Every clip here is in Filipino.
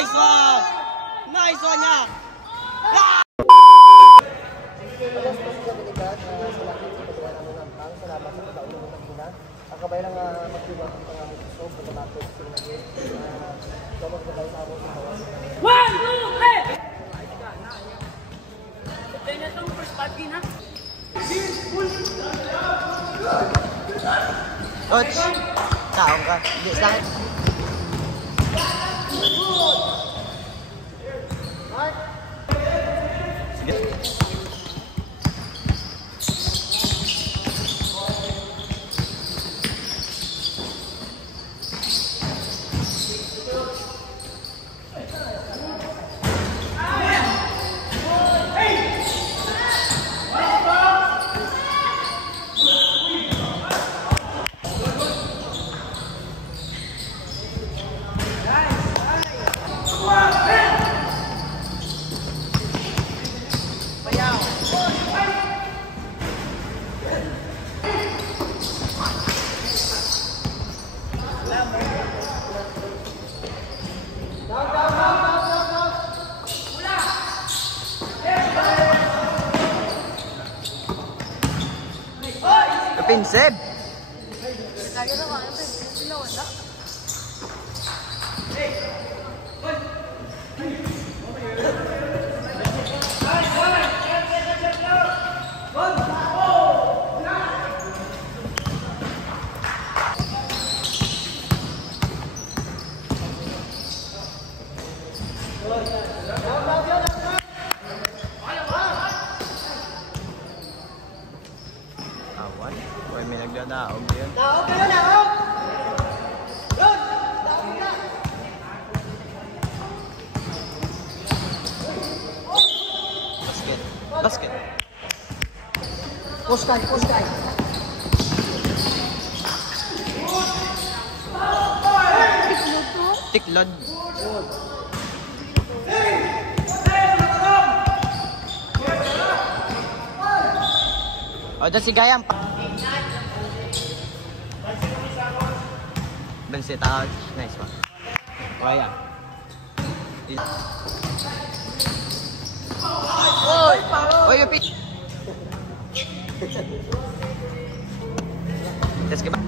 Nice one! Nice one niya! Salamat sa pagkaulong ng Pina. Ang kabay lang magtiwag ang pangamit gusto. Pagkatapos sila naging gamot na tayo sa ako. 1, 2, 3! Ito na itong first party na. Coach! Taong ka. Hindi sa akin. Sige. Pinsib. Lagi na mga ito. Sinawala. Uy, may nagdadaog yun. Daog kayo, daog! Yun! Daog na! Basket. Basket. Puskay, puskay. Tiklod. O, doon si Gayam. Bensit out. Nice one. Kaya. Oy! Oy, yung pitch! Let's go back.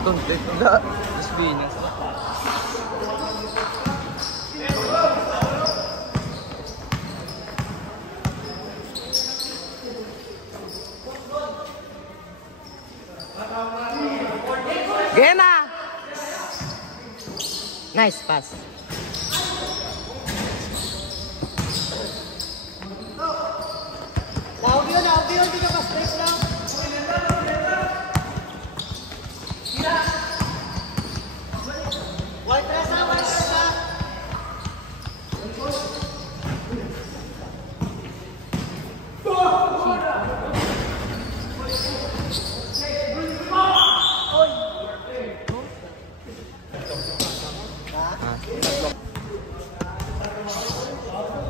Tuntik enggak SB-nya. Gema. Nice pass. Naog yun, hindi ka pa-straight lang. White press na, white press na.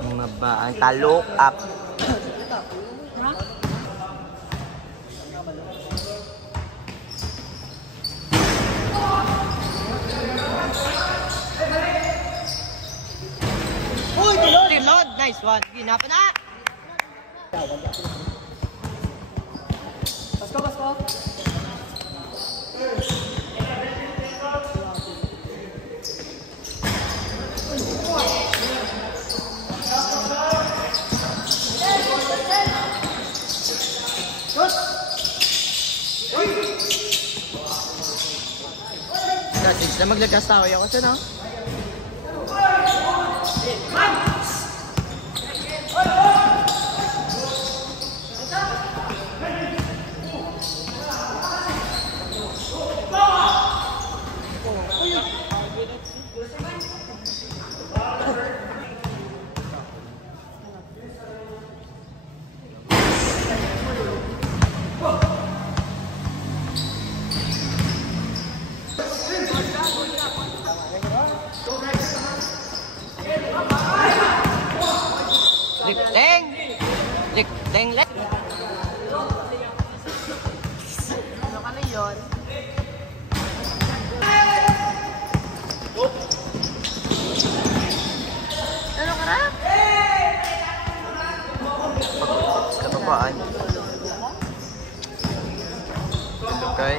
Mga ba ang talok up. Tilod! Nice one! Ginapa na! Basko, basko. Na maglagas tao ako siya, no? yun. Ano ka na? Kapapaan. Okay.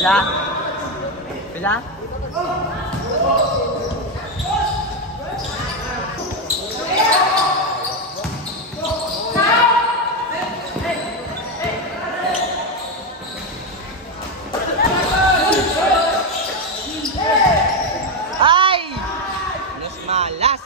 Pila? Pila? Ay! Mas malas!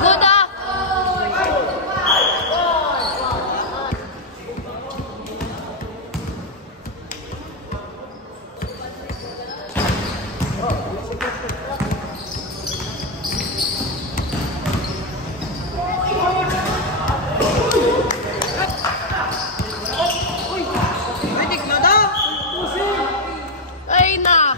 Goda! Ay na!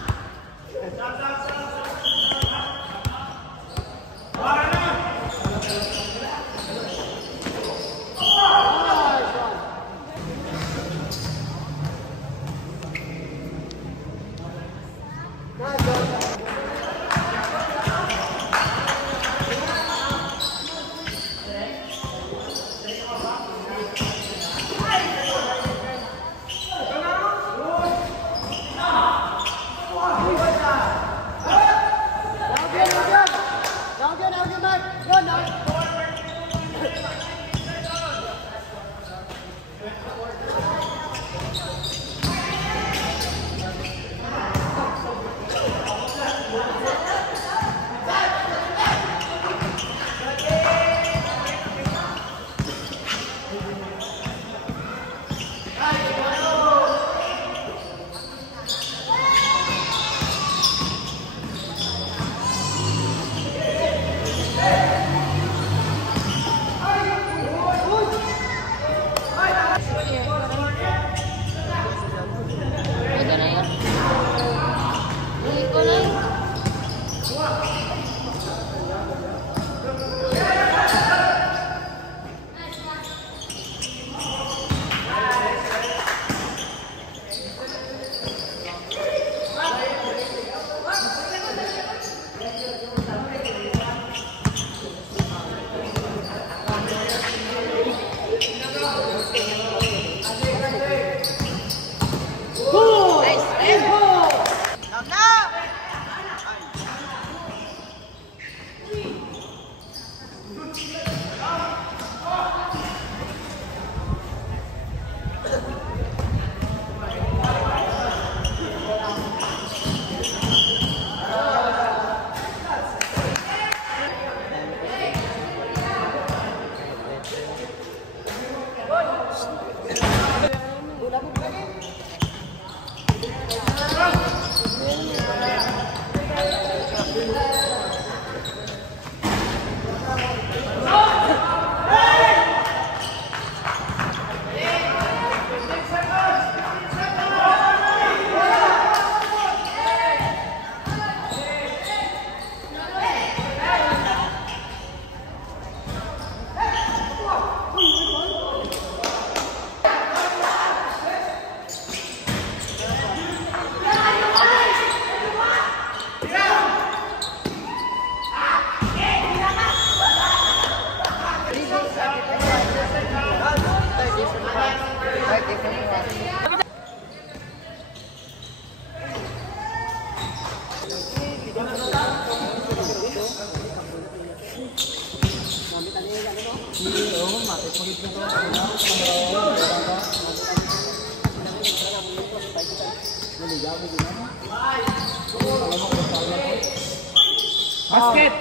Basket!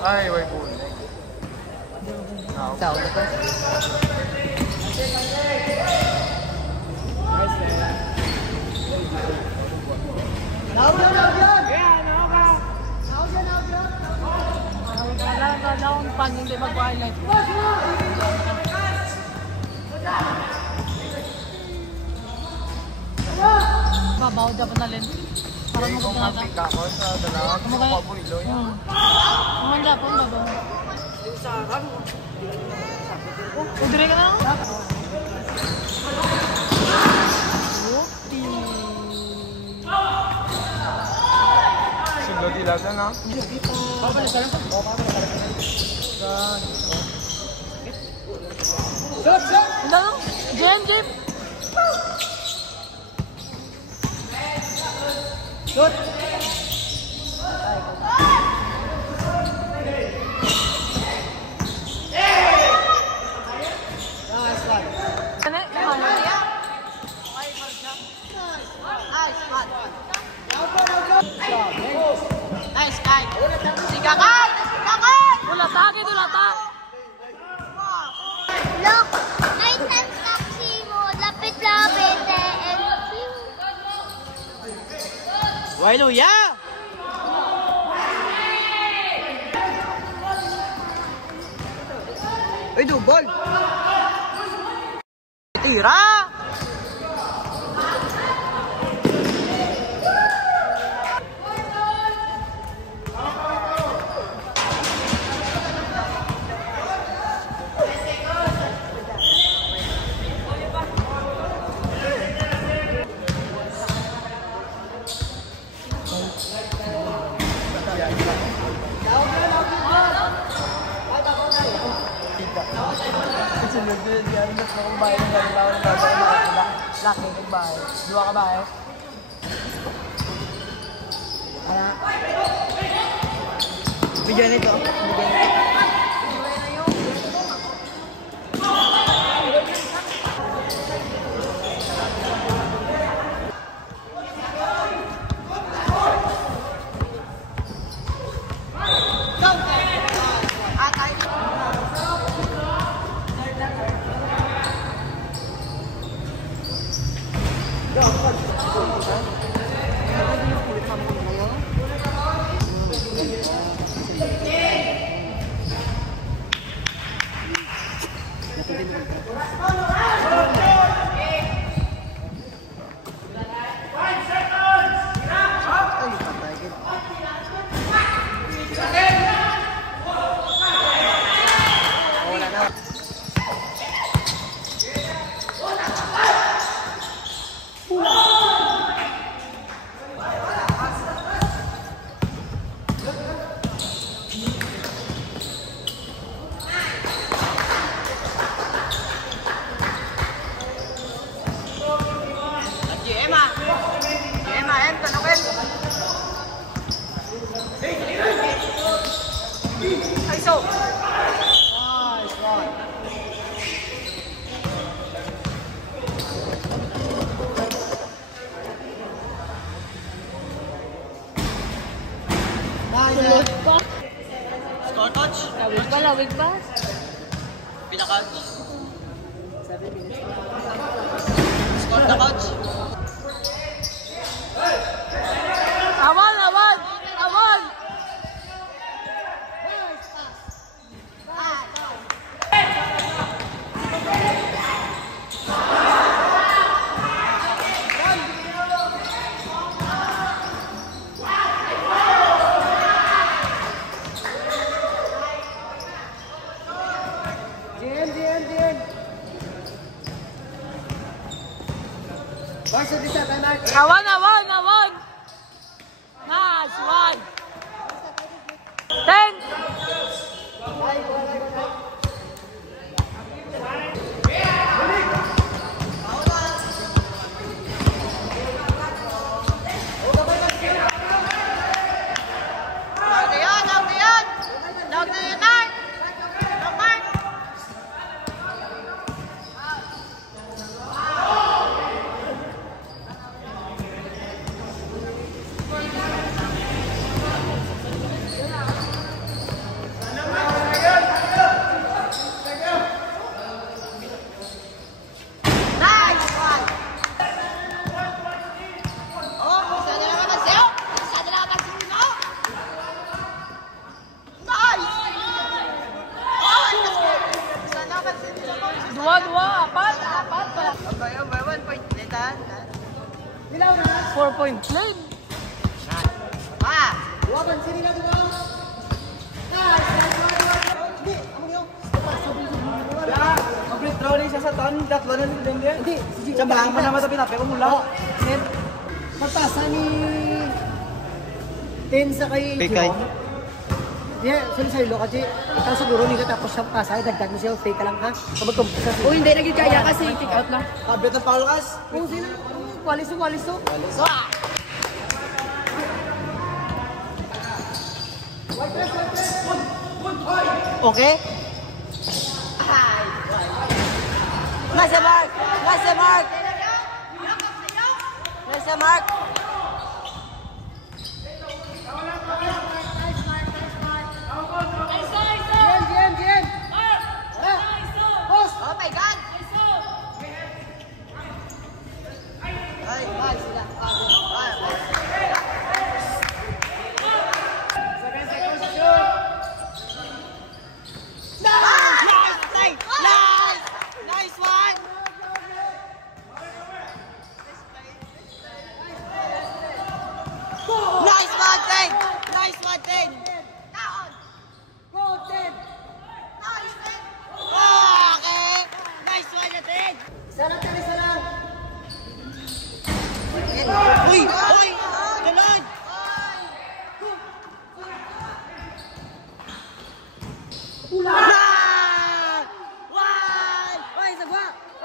Ay, way po. Tao na to. Kailangan pan hindi mag-highlight. Babaw dapat na rin. Parang maganda na. Pika ko sa dalawa. Pabuilo yan. Kumanda po, babaw. Udre ka na? Sulod ilaga na. Babalik ka lang. Ano? Jem! Shoot! Nice, Kai. Siga, Kai! Siga, Kai! Ulata! Look, may taxi mo. Lapit-lapit Way luya! Uy, double! Tira! Laki ng bahay. Dua ka bahay. Bigyan nito. Score touch? Lawig pa? Pinaka-touch? Score na coach? Awan! Boys, at isa, time out. Awan! Nice one! 10! Dua, apat pala. Okay, 1 point. Letan. 4 point lead. Luwaban, sini na diba? Nice! Hindi, amo niyo. Complete draw din siya sa ton. Tatlo na din din. Hindi, Siya ba naman naman sa pinapay ko mula. Net. Matasa ni... 10 sa kay... Pikay. Yeah, sa'yo lo kasi ikaw siguro nila tapos siya pasay, dagdag mo siya, fake ka lang ha? Kapag kumpisa siya. Oh, hindi naging kaya kasi pick out lang. Kabit ng foul kas? Oo, sila. Waliso. Okay? Nice mark! GM! Boss! Oh my God! Ay, sila. Nice one! Nice one, Ten! Go, 10! Okay! Nice one na, Ten! Isa lang. Uy! Galon!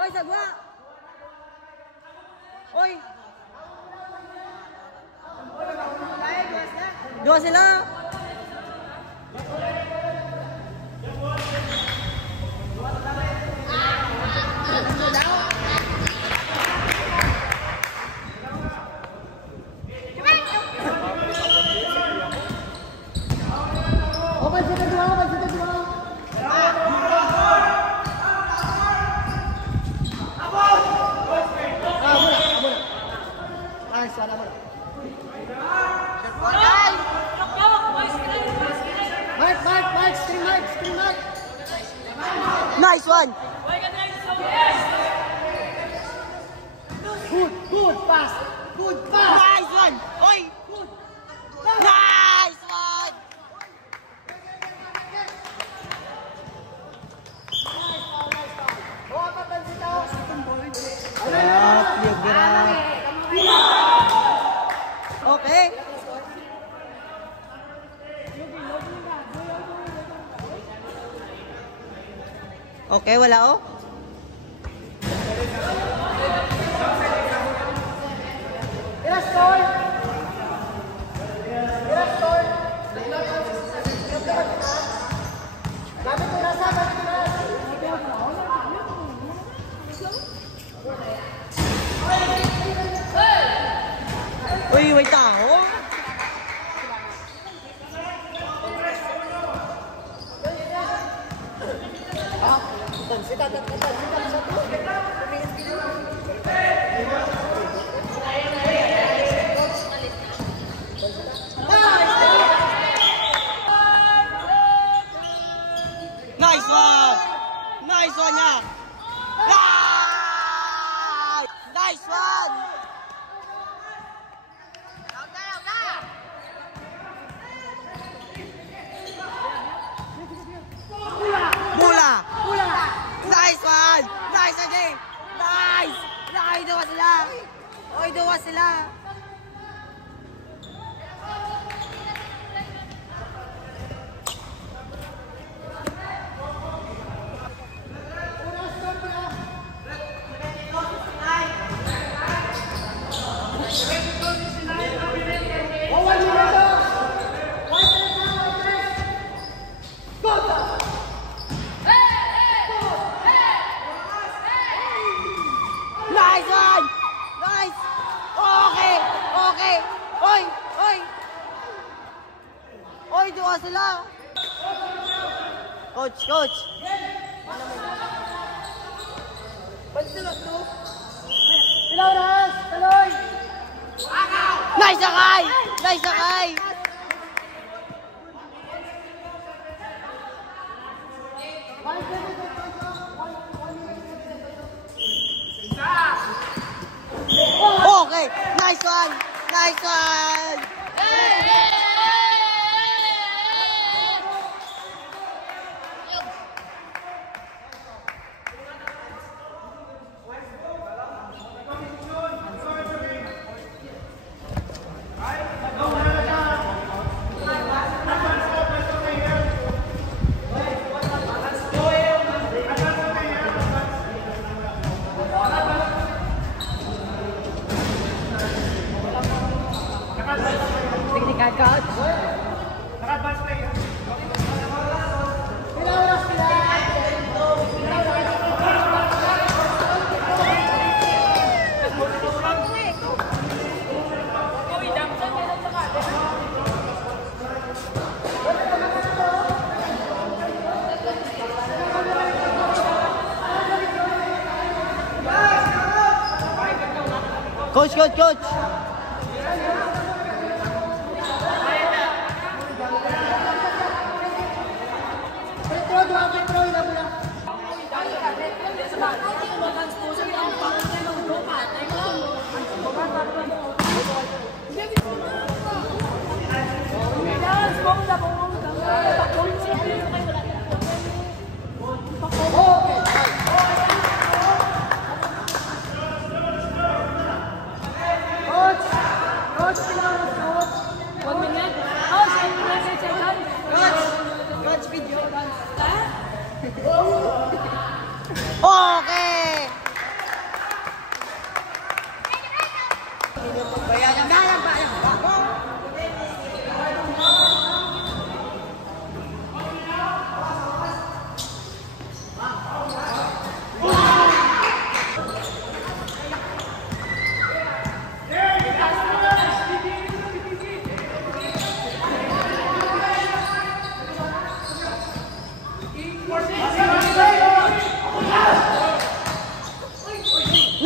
Sagwa! Oy! Dua sila! Open kita dua. Nice one, Amor. Mark, screen mark. Nice one! Good pass. Nice one! Oy! Nice one! Okay. Okay, wala oh. Uy, may tao! Nice one! Nice one niya! Nice one! Mula! Nice one! Nice again! Nice! Nice naman sila! Oy, duwa sila. Nice one! Nice! Okay! Okay! Oy! Oy! Oy, duwa sila! Coach! Coach! Pilaras! Taloy! Nice sakay! Nice sakay! Okay! Nice one! Nice one! Technical coach. Coach, coach, coach. Okay! Nice one!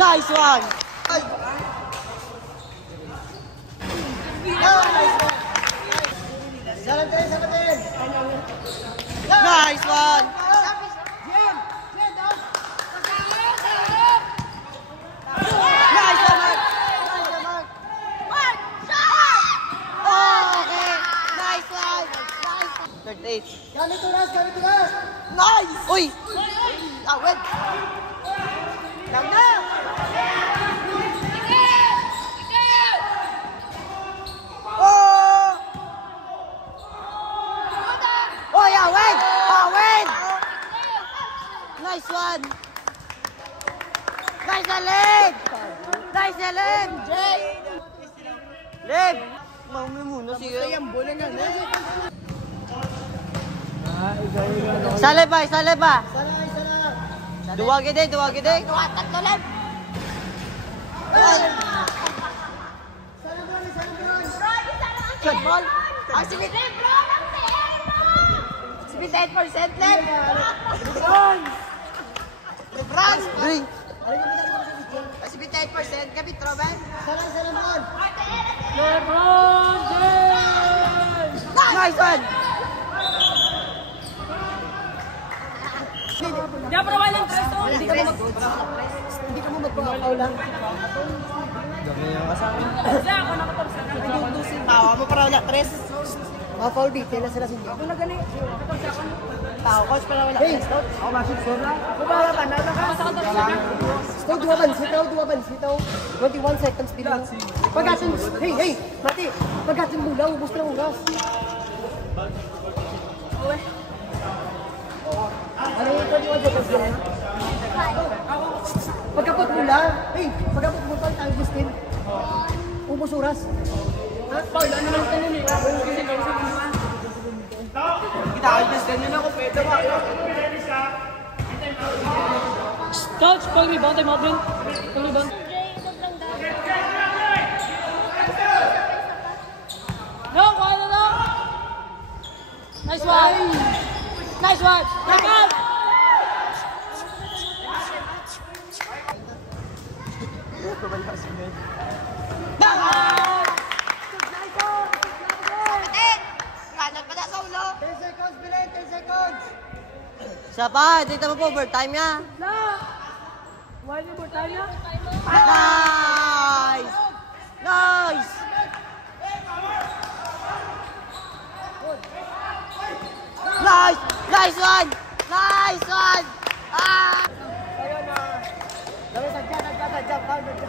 Nice one! Nice one, Mark! Nice one, Mark! Okay! Nice one! Nice! Third eight. Gamit uras! Gamit uras! Nice! Uy! Awet! Lang na! Oh! Oy, awet! Awet! Nice one! Nice na leg! Nice na leg! Leg! Maumi muna siya. Sale ba? Sale ba? Dua gede, dua gede. Tatlo lang. Shot ball. Ang sige. 78% lang. Lebron. Lebron. 78% kapit Robin. LeBron James! Nice one. Hindi ako walang preso. Hindi ka mo magpa-foul lang. Tawa mo para wala, tres. Foul beat, yan na sila sinyo. Ako na gani. Tao, coach, para wala, Hey! tres, coach. Ako masip score lang. Ako ba ba? Nala ka? Ikaw, duwa bansi itaw. 21 seconds bilang. Pagkasin, hey! Mati! Pagkasin mo lang, ubus na oras. Ano yung 21 seconds bilang? Pagkapot mo lang. Hey! Pagkapot mo lang, tayo Justin. Ubus oras. Ha? Paul, ano lang ito nun eh? Kita, ayos, ganyan ako, pwede ba? Coach, pag-rebound tayo, Mabrin. Pag-rebound. No, kuha na no! Nice one! Nice one! Back up! Ganyan pa na sa ulo. 10 seconds, Bilen! 10 seconds! Isa pa, dito mo po, overtime niya. Why ni Bortanya? Nice! Nice! Nice! Nice one! Nice one! Ah! Ayun na. Dami, sadya. Foul, sadya.